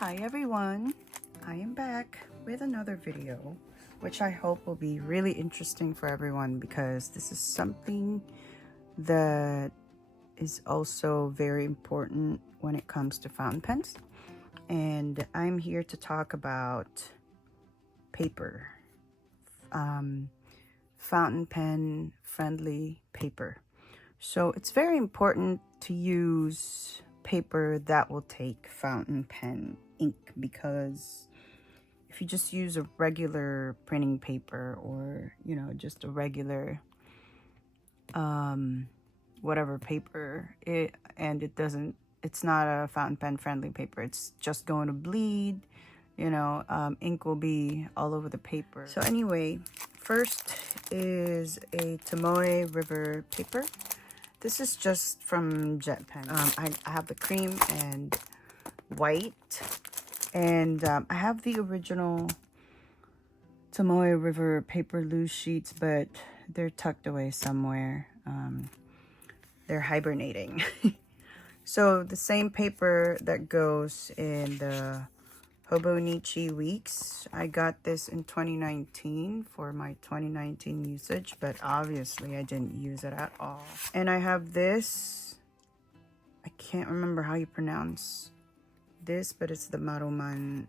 Hi everyone, I am back with another video, which I hope will be really interesting for everyone because this is something that is also very important when it comes to fountain pens. And I'm here to talk about paper, fountain pen friendly paper. So it's very important to use paper that will take fountain pen ink, because if you just use a regular printing paper or just a regular whatever paper, it's not a fountain pen friendly paper, it's just going to bleed, ink will be all over the paper. So anyway, first is a Tomoe River paper. This is just from Jet Pen. I have the cream and white, and I have the original Tomoe River paper loose sheets, but they're tucked away somewhere. They're hibernating. So the same paper that goes in the Hobonichi Weeks, I got this in 2019 for my 2019 usage, but obviously I didn't use it at all. And I have this, I can't remember how you pronounce this, but it's the Maruman.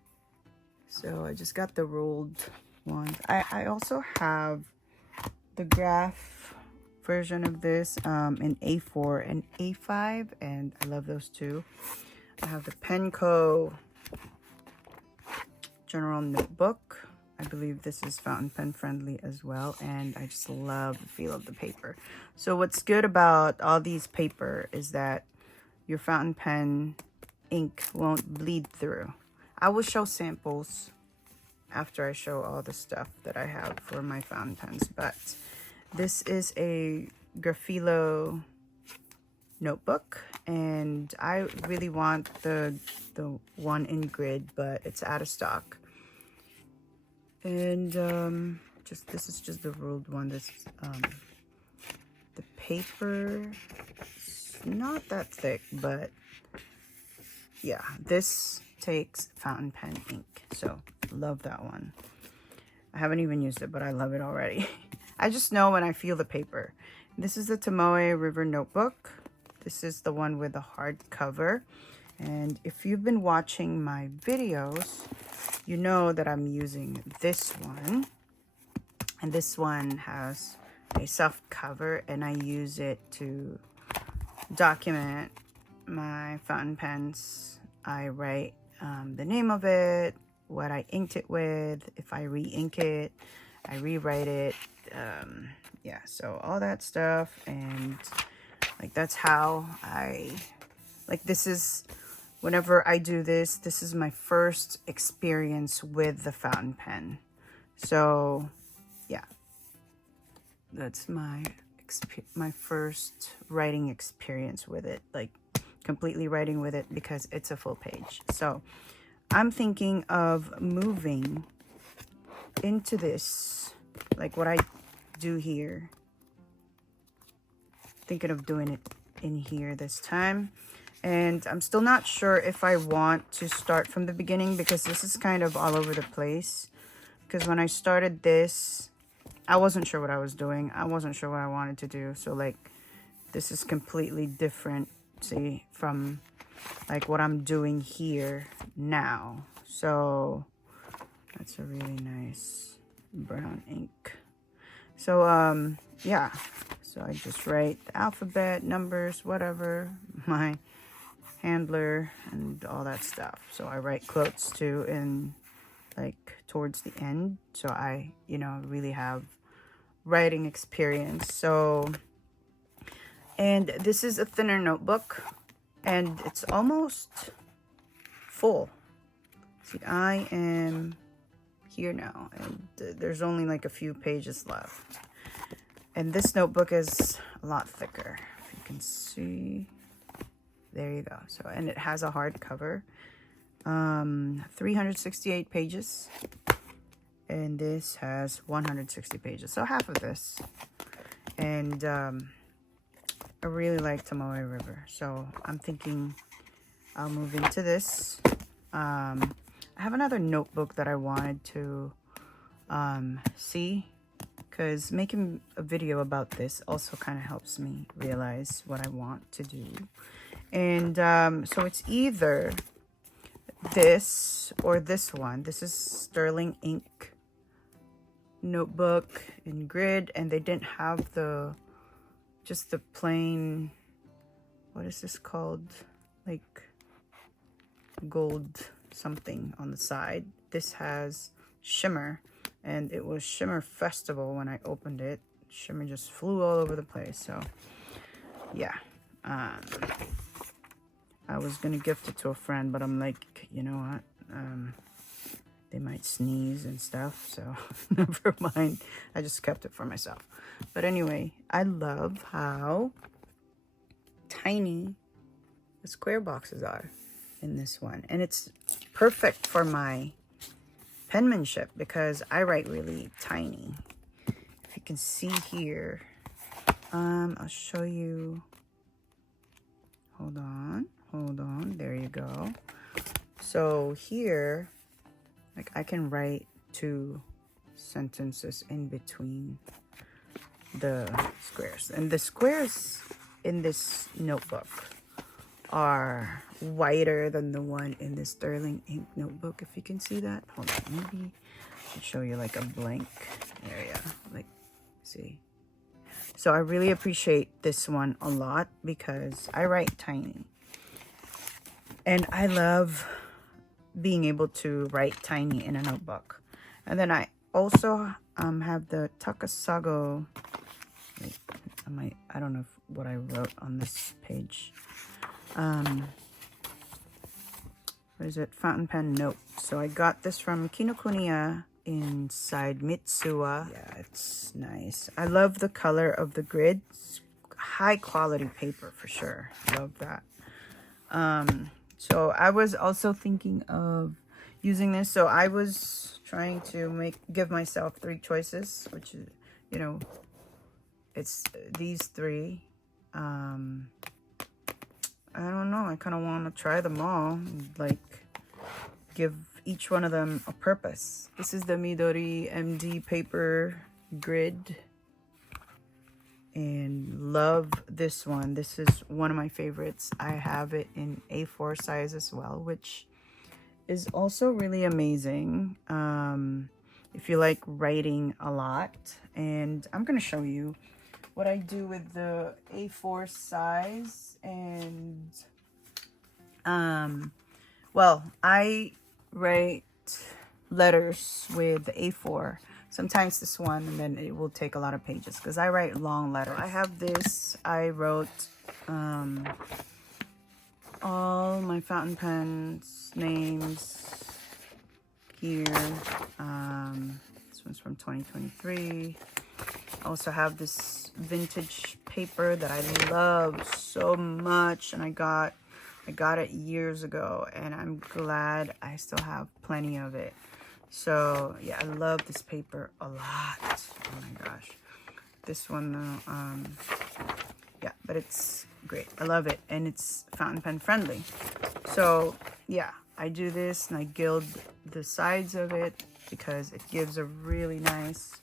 So I just got the rolled ones. I also have the graph version of this in A4 and A5, and I love those too. I have the Penco General Notebook. I believe this is fountain pen friendly as well, and I just love the feel of the paper. So what's good about all these paper is that your fountain pen ink won't bleed through. I will show samples after I show all the stuff that I have for my fountain pens, but this is a Graphilo notebook, and I really want the one in grid, but it's out of stock. And this is just the ruled one. This the paper is not that thick, but yeah, this takes fountain pen ink, so love that one. I haven't even used it, but I love it already. I just know when I feel the paper. This is the Tomoe River notebook. This is the one with the hard cover. And if you've been watching my videos, you know that I'm using this one. And this one has a soft cover, and I use it to document my fountain pens. I write the name of it, what I inked it with, if I re-ink it, I rewrite it, yeah, so all that stuff. And like, that's how this is, whenever I do this, this is my first experience with the fountain pen. So yeah, that's my first writing experience with it, like completely writing with it, because it's a full page. So I'm thinking of moving into this, like what I do here. Thinking of doing it in here this time. And I'm still not sure if I want to start from the beginning, because this is kind of all over the place. Because when I started this, I wasn't sure what I was doing. I wasn't sure what I wanted to do. So like, this is completely different, see, from like what I'm doing here now. So that's a really nice brown ink. So yeah, so I just write the alphabet, numbers, whatever, my handler and all that stuff. So I write quotes too in like towards the end, so I really have writing experience. So, and this is a thinner notebook, and it's almost full. See, I am here now, and there's only like a few pages left. And this notebook is a lot thicker, if you can see. There you go. So, and it has a hard cover. 368 pages. And this has 160 pages. So half of this. And I really like Tomoe River. So I'm thinking I'll move into this. I have another notebook that I wanted to see, because making a video about this also kind of helps me realize what I want to do. And so it's either this or this one. This is sterling ink notebook in grid, and they didn't have just the plain, what is this called, like gold something on the side. This has shimmer, and it was Shimmer Festival when I opened it. Shimmer just flew all over the place. So yeah, I was gonna gift it to a friend, but I'm like, you know what, they might sneeze and stuff, so never mind. I just kept it for myself. But anyway, I love how tiny the square boxes are in this one, and it's perfect for my penmanship because I write really tiny. If you can see here, I'll show you. Hold on, there you go. So here, like, I can write 2 sentences in between the squares, and the squares in this notebook are wider than the one in the sterling ink notebook, if you can see that. Hold on, maybe I should show you like a blank area, like, see. So I really appreciate this one a lot because I write tiny, and I love being able to write tiny in a notebook. And then I also have the Takasago, like, I don't know what I wrote on this page. What is it? Fountain pen note. So I got this from Kinokuniya inside Mitsuwa. Yeah, it's nice. I love the color of the grid. It's high quality paper for sure. Love that. So I was also thinking of using this. So I was trying to give myself 3 choices, which is, you know, it's these 3. I don't know. I kind of want to try them all. Like, give each one of them a purpose. This is the Midori MD paper grid. And love this one. This is one of my favorites. I have it in A4 size as well, which is also really amazing if you like writing a lot. And I'm going to show you what I do with the A4 size. And well, I write letters with the A4. Sometimes this one, and then it will take a lot of pages because I write long letters. I have this. I wrote all my fountain pens names here. This one's from 2023. I also have this vintage paper that I love so much, and I got it years ago, and I'm glad I still have plenty of it. So yeah, I love this paper a lot. Oh my gosh, this one though, yeah, but it's great. I love it, and it's fountain pen friendly. So yeah, I do this and I gild the sides of it because it gives a really nice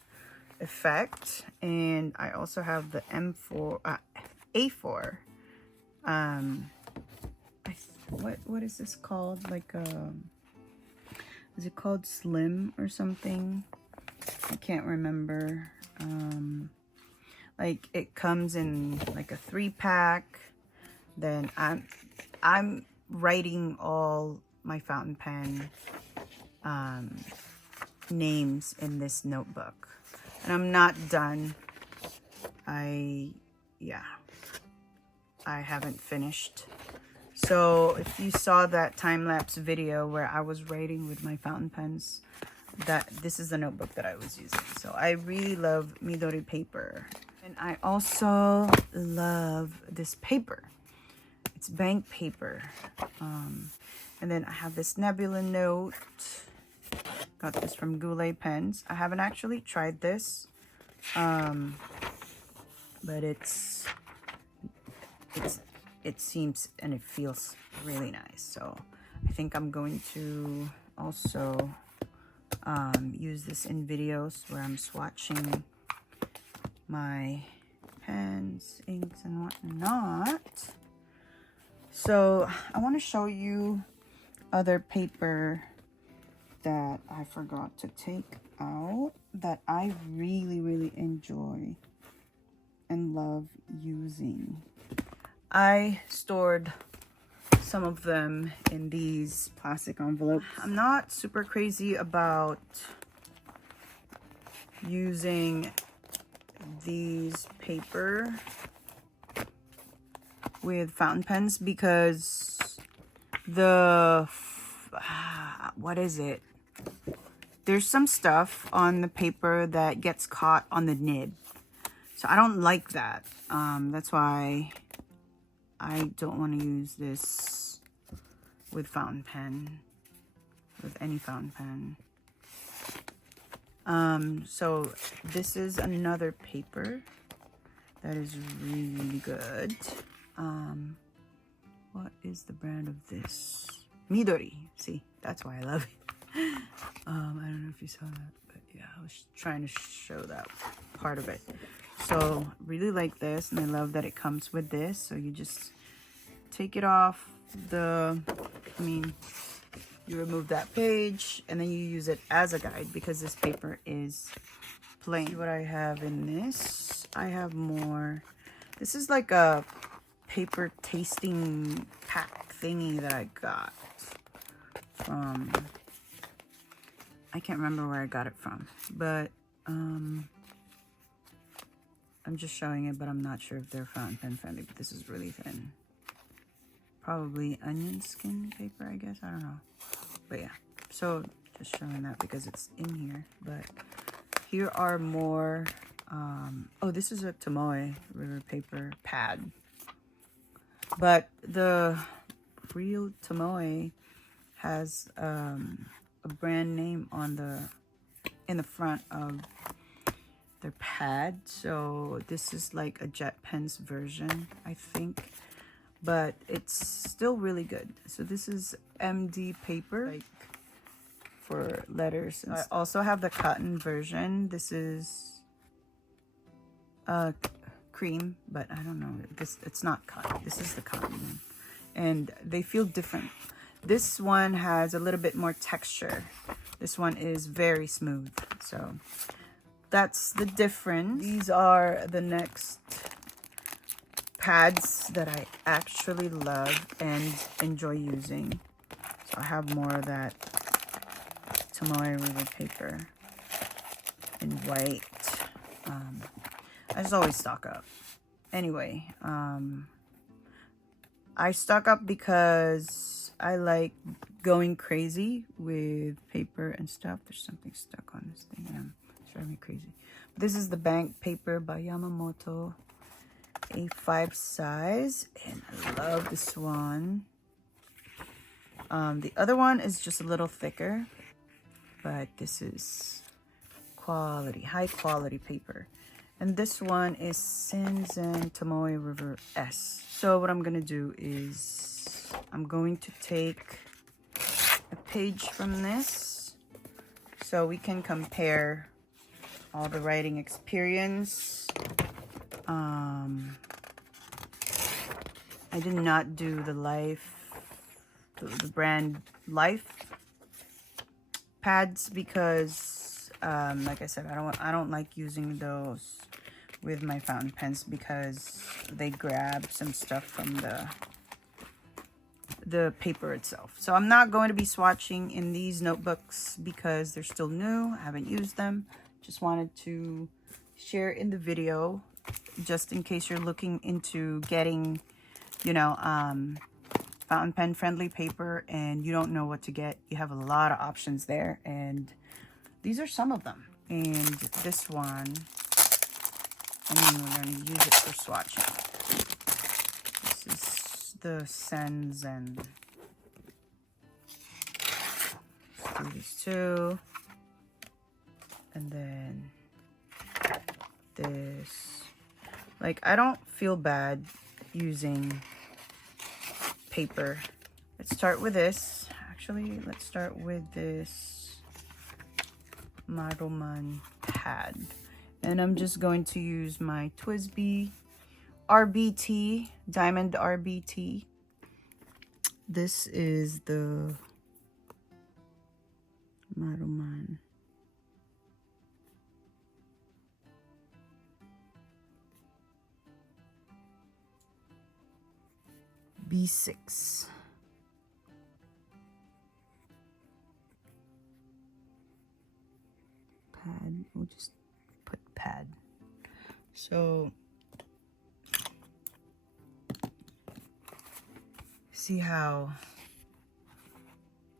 effect. And I also have the A4. What is this called? Like is it called Slim or something? I can't remember. Like, it comes in like a 3-pack. Then I'm writing all my fountain pen names in this notebook, and I'm not done. I haven't finished. So if you saw that time-lapse video where I was writing with my fountain pens, this is the notebook that I was using. So I really love Midori paper. And I also love this paper. It's bank paper. And then I have this Nebula note. Got this from Goulet Pens. I haven't actually tried this. But it seems and it feels really nice. So I think I'm going to also use this in videos where I'm swatching my pens, inks, and whatnot. So I want to show you other paper that I forgot to take out that I really enjoy and love using. I stored some of them in these plastic envelopes. I'm not super crazy about using these paper with fountain pens because what is it? There's some stuff on the paper that gets caught on the nib. So I don't like that. That's why I don't want to use this with fountain pen, with any fountain pen. So this is another paper that is really good. What is the brand of this? Midori. See, that's why I love it. I don't know if you saw that, but yeah, I was trying to show that part of it. So really like this, and I love that it comes with this. So you just take it off you remove that page, and then you use it as a guide because this paper is plain. See what I have in this? I have more. This is like a paper tasting pack thingy that I got from, I can't remember where I got it from, but I'm just showing it, but I'm not sure if they're fountain pen friendly, but this is really thin. Probably onion skin paper, I guess, I don't know. But yeah, so just showing that because it's in here. But here are more, oh, this is a Tomoe River paper pad. But the real Tomoe has a brand name on in the front of their pad. So this is like a Jet Pens version, I think. But it's still really good. So this is MD paper, like for letters. I also have the cotton version. This is cream, but I don't know. It's not cotton. This is the cotton one. And they feel different. This one has a little bit more texture. This one is very smooth. So that's the difference. These are the next pads that I actually love and enjoy using. So I have more of that Tomoe River paper in white. I just always stock up. Anyway, I stock up because I like going crazy with paper and stuff. There's something stuck on this thing and it's driving me crazy. This is the bank paper by Yamamoto, A5 size, and I love this one. The other one is just a little thicker, but this is quality, high quality paper. And this one is Senzen Tomoe River S. So what I'm gonna do is I'm going to take a page from this so we can compare all the writing experience. I did not do the the brand Life pads because like I said, I don't like using those with my fountain pens because they grab some stuff from the paper itself. So I'm not going to be swatching in these notebooks because they're still new. I haven't used them. Just wanted to share in the video just in case you're looking into getting, you know, fountain pen friendly paper and you don't know what to get. You have a lot of options there, and these are some of them. And this one, we're going to use it for swatching. This is the Senzen. Let's do these two. And then this. Like, I don't feel bad using paper. Let's start with this. actually, let's start with this Maruman pad. And I'm just going to use my TWSBI RBT, Diamond RBT. This is the Maruman. B6. Pad, we'll just put pad. So see how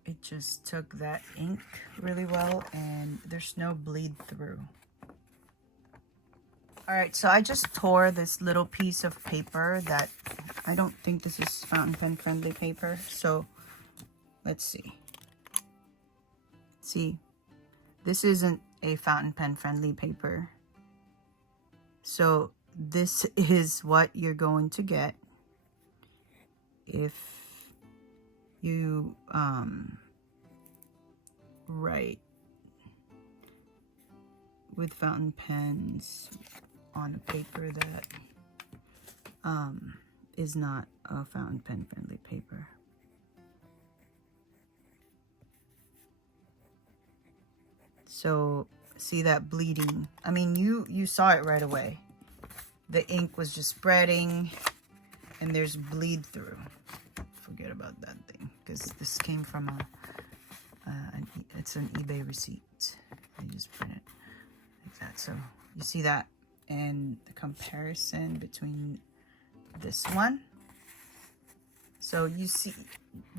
it just took that ink really well and there's no bleed through. All right, so I just tore this little piece of paper that I don't think this is fountain pen friendly paper. So let's see. See, this isn't a fountain pen friendly paper. So this is what you're going to get if you write with fountain pens on a paper that is not a fountain pen friendly paper. So see that bleeding? I mean, you saw it right away. The ink was just spreading and there's bleed through. Forget about that thing because this came from it's an eBay receipt. I just print it like that. So you see that, and the comparison between this one. So you see,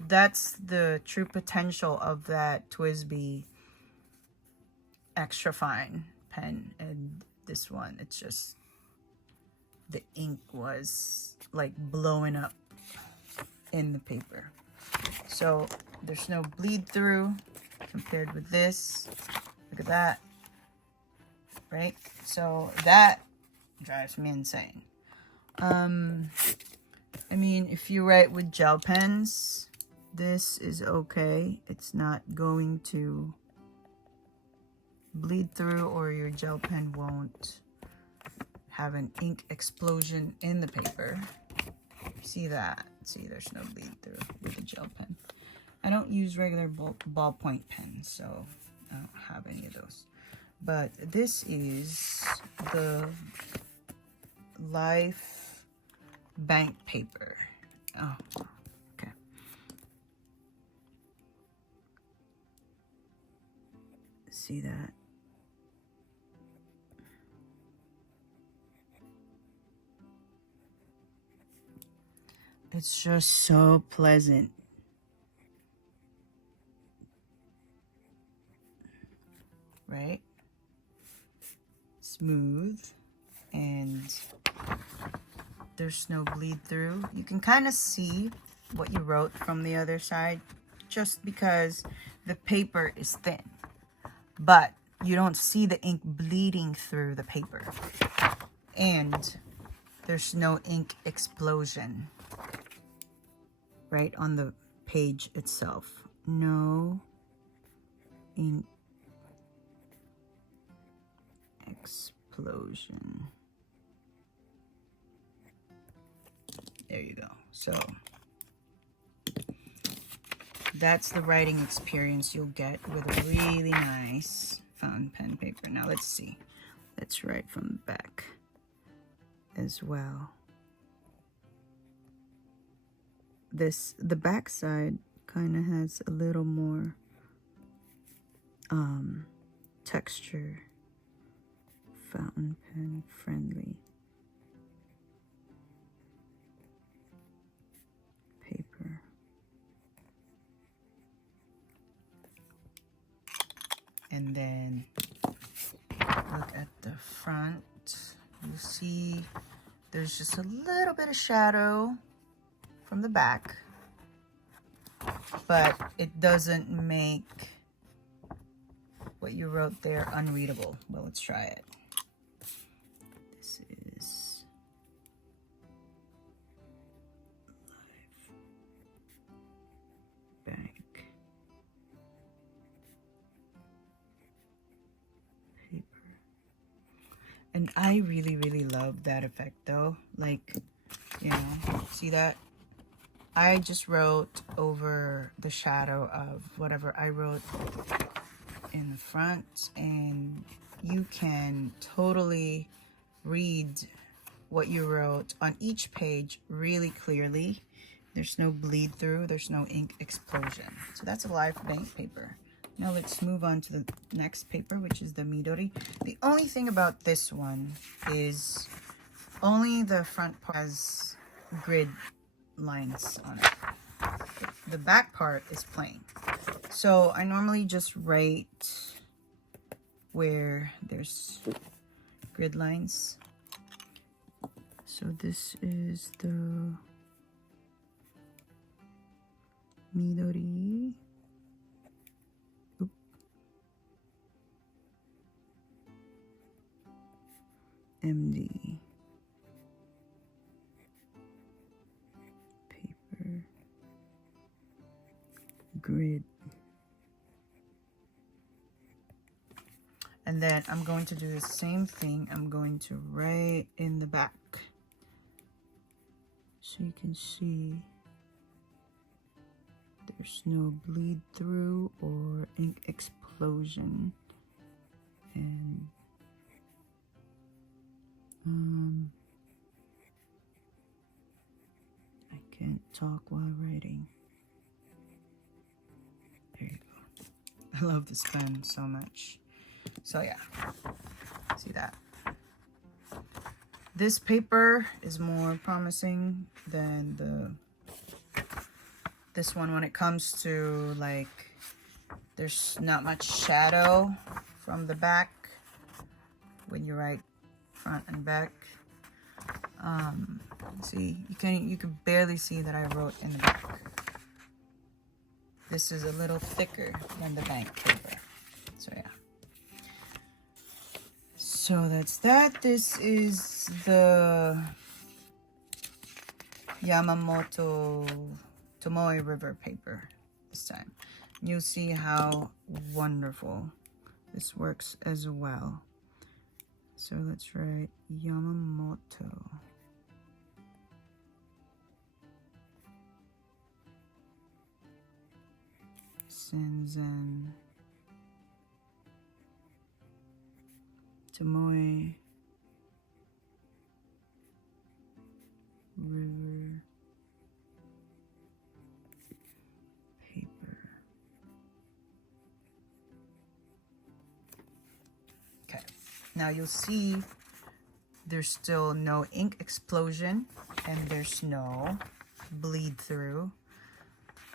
that's the true potential of that TWSBI extra fine pen, and this one, it's just the ink was like blowing up in the paper. So there's no bleed through compared with this. Look at that, right? So that drives me insane. I mean, if you write with gel pens, this is okay. It's not going to bleed through, or your gel pen won't have an ink explosion in the paper. See that? See, there's no bleed through with the gel pen. I don't use regular ballpoint pens, so I don't have any of those. But this is the Life bank paper. Oh, okay. See that? It's just so pleasant. Right? Smooth, and there's no bleed through. You can kind of see what you wrote from the other side just because the paper is thin, but you don't see the ink bleeding through the paper, and there's no ink explosion right on the page itself. No ink explosion. There you go. So that's the writing experience you'll get with a really nice fountain pen paper. Now let's see. Let's write from the back as well. The back side kind of has a little more texture. Fountain pen friendly paper. And then look at the front. You see there's just a little bit of shadow from the back, but it doesn't make what you wrote there unreadable. Well, let's try it. This is Life Bank And I really love that effect though. Like, you know, see that? I just wrote over the shadow of whatever I wrote in the front, and you can totally read what you wrote on each page really clearly. There's no bleed through, there's no ink explosion. So that's a live bank paper. Now let's move on to the next paper, which is the Midori. The only thing about this one is only the front part has grid lines on it. The back part is plain. So I normally just write where there's grid lines. So this is the Midori. Oop. MD paper grid. And then I'm going to do the same thing. I'm going to write in the back so you can see there's no bleed through or ink explosion. And I can't talk while writing. There you go. I love this pen so much. So yeah, see that? This paper is more promising than this one when it comes to, like, there's not much shadow from the back when you write front and back. See, you can barely see that I wrote in the back. This is a little thicker than the bank paper. So yeah. So that's that. This is the Yamamoto Tomoe River paper this time. You'll see how wonderful this works as well. So let's write Yamamoto. Senzen Tomoe River paper. Okay, now you'll see there's still no ink explosion and there's no bleed through.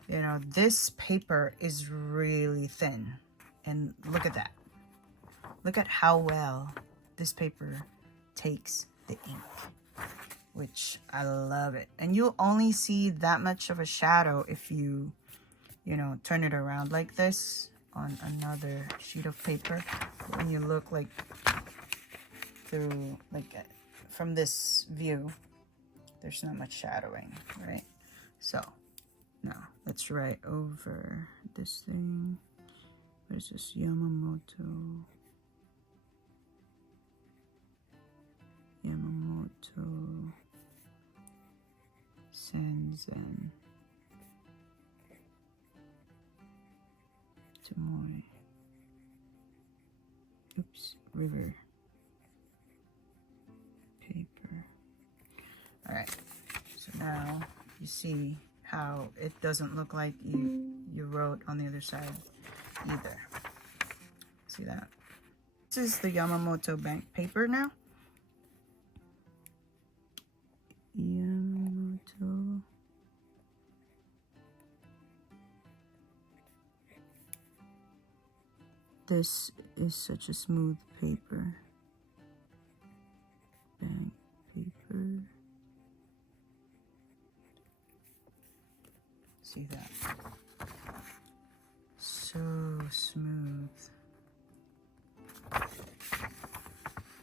You know, this paper is really thin, and look at that. Look at how well this paper takes the ink, which I love it. And you'll only see that much of a shadow if you know, turn it around like this on another sheet of paper. When you look like through, like from this view, there's not much shadowing, right? So now let's write over this thing. What is this? Yamamoto Senzen Tomoe River paper. All right, so now you see how it doesn't look like you wrote on the other side either. See that? This is the Yamamoto bank paper now. Yamamoto. This is such a smooth paper. Bank paper. See that? So smooth.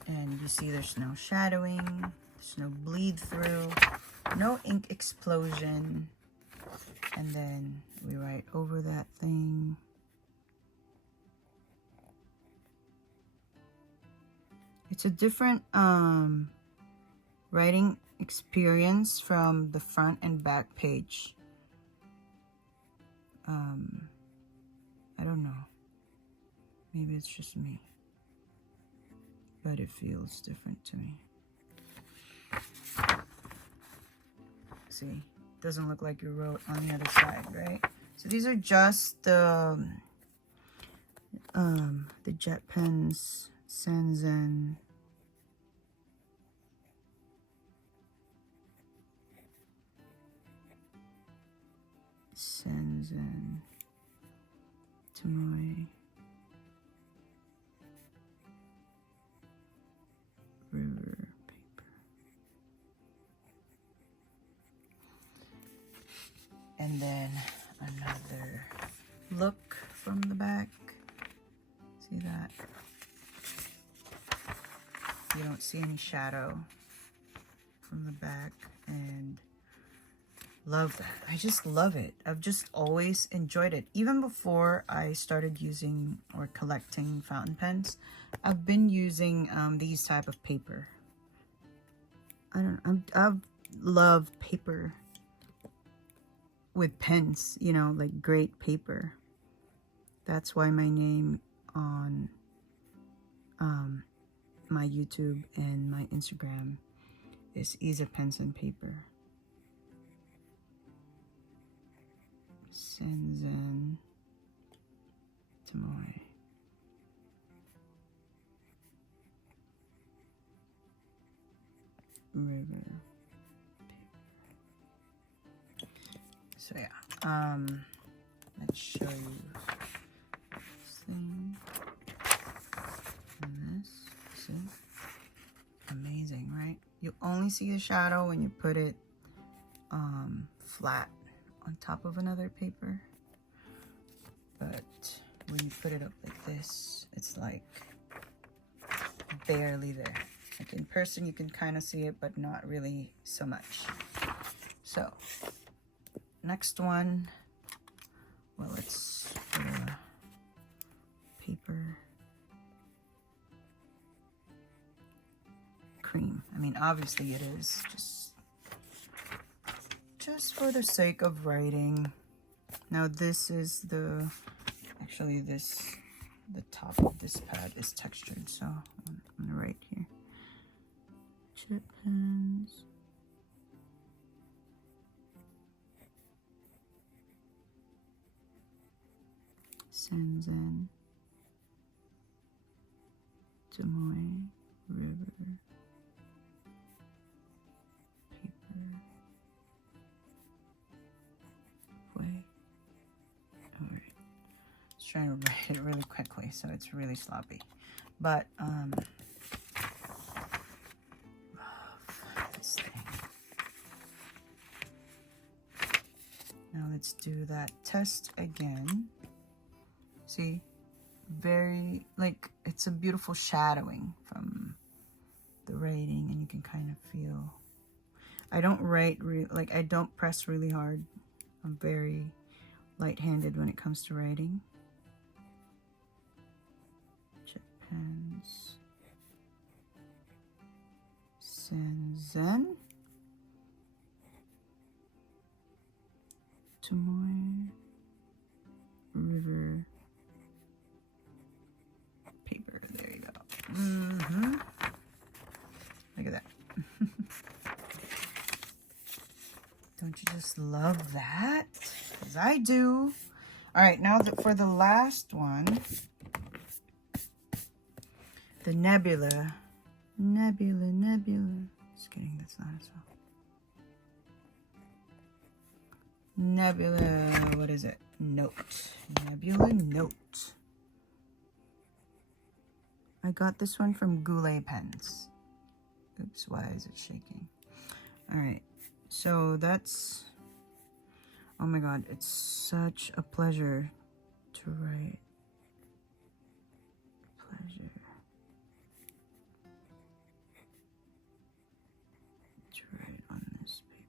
And you see there's no shadowing, there's no bleed through, no ink explosion. And then we write over that thing. It's a different writing experience from the front and back page. I don't know. Maybe it's just me, but it feels different to me. See, doesn't look like you wrote on the other side, right? So these are just the jet pens, Senzen. Senzen. Tomoe. River paper. And then another look from the back. See that? You don't see any shadow from the back, and love that. I just love it. I've just always enjoyed it. Even before I started using or collecting fountain pens, I've been using these type of paper. I don't know. I love paper with pens, you know, like great paper. That's why my name on my YouTube and my Instagram is Isa Pens and Paper. Senzen Tomoe. River paper. So yeah, let's show you this thing and this. See? Amazing, right? You only see the shadow when you put it flat on top of another paper, but when you put it up like this, it's like barely there. Like in person you can kind of see it, but not really so much. So next one, well, it's paper cream. I mean, obviously it is just for the sake of writing. Now this is actually the top of this pad is textured, so I'm gonna write here. Chip pens. Senzen. Tomoe. River. Paper. Way. Alright. Let's try to write it really quickly so it's really sloppy. But love this thing. Now let's do that test again. See? Very, like, it's a beautiful shadowing from the writing, and you can kind of feel. I don't write like, I don't press really hard. I'm very light-handed when it comes to writing. Chip pens. Senzen. Tomoe. River. Paper. There you go. Look at that. Don't you just love that? Because I do. All right, now for the last one, the Nebula. Nebula. Just kidding, that's not itself. Nebula, what is it? Note. Nebula Note. I got this one from Goulet Pens. Oops, why is it shaking? All right, so that's, oh my God, it's such a pleasure to write. Pleasure. To write on this paper.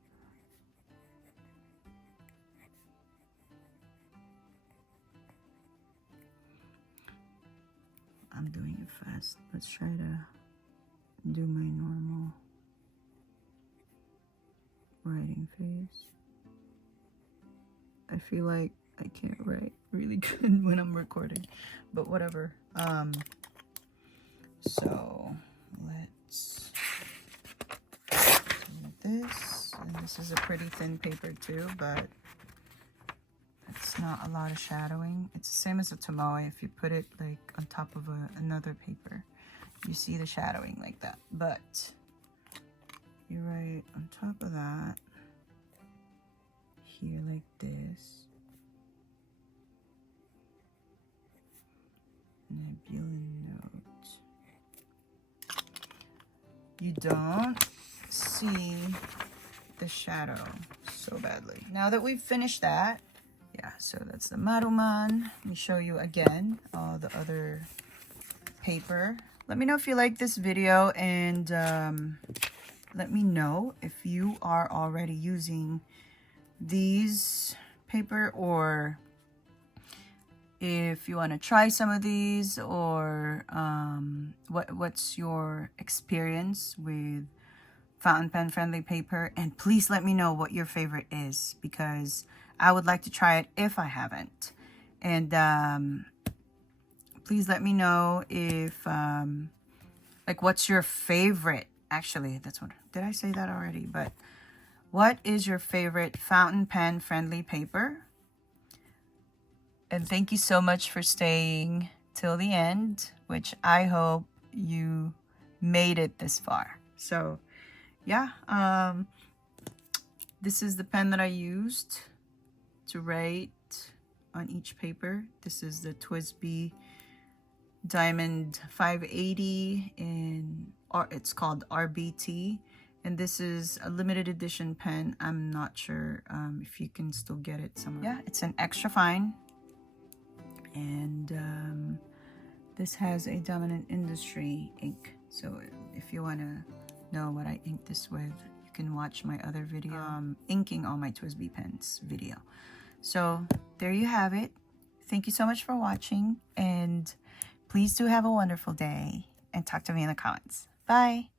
I'm doing it fast. Let's try to do my normal writing face. I feel like I can't write really good when I'm recording, but whatever. So let's do this, and this is a pretty thin paper too, but it's not a lot of shadowing. It's the same as a tomoe. If you put it like on top of another paper, you see the shadowing like that, but you write on top of that here like this. Nebula note. You don't see the shadow so badly. Now that we've finished that, yeah, so that's the Maruman. Let me show you again all the other paper. Let me know if you like this video, and let me know if you are already using these paper, or if you want to try some of these, or what's your experience with fountain pen friendly paper. And please let me know what your favorite is, because I would like to try it if I haven't. And please let me know if like what's your favorite, actually that's what, did I say that already? But what is your favorite fountain pen friendly paper? And thank you so much for staying till the end, which I hope you made it this far. So yeah, this is the pen that I used to write on each paper. This is the TWSBI Diamond 580, it's called RBT. And this is a limited edition pen. I'm not sure if you can still get it somewhere. Yeah, it's an extra fine. And this has a Dominant Industry ink. So if you want to know what I inked this with, you can watch my other video, inking all my TWSBI pens video. So there you have it. Thank you so much for watching, and please do have a wonderful day, and talk to me in the comments. Bye.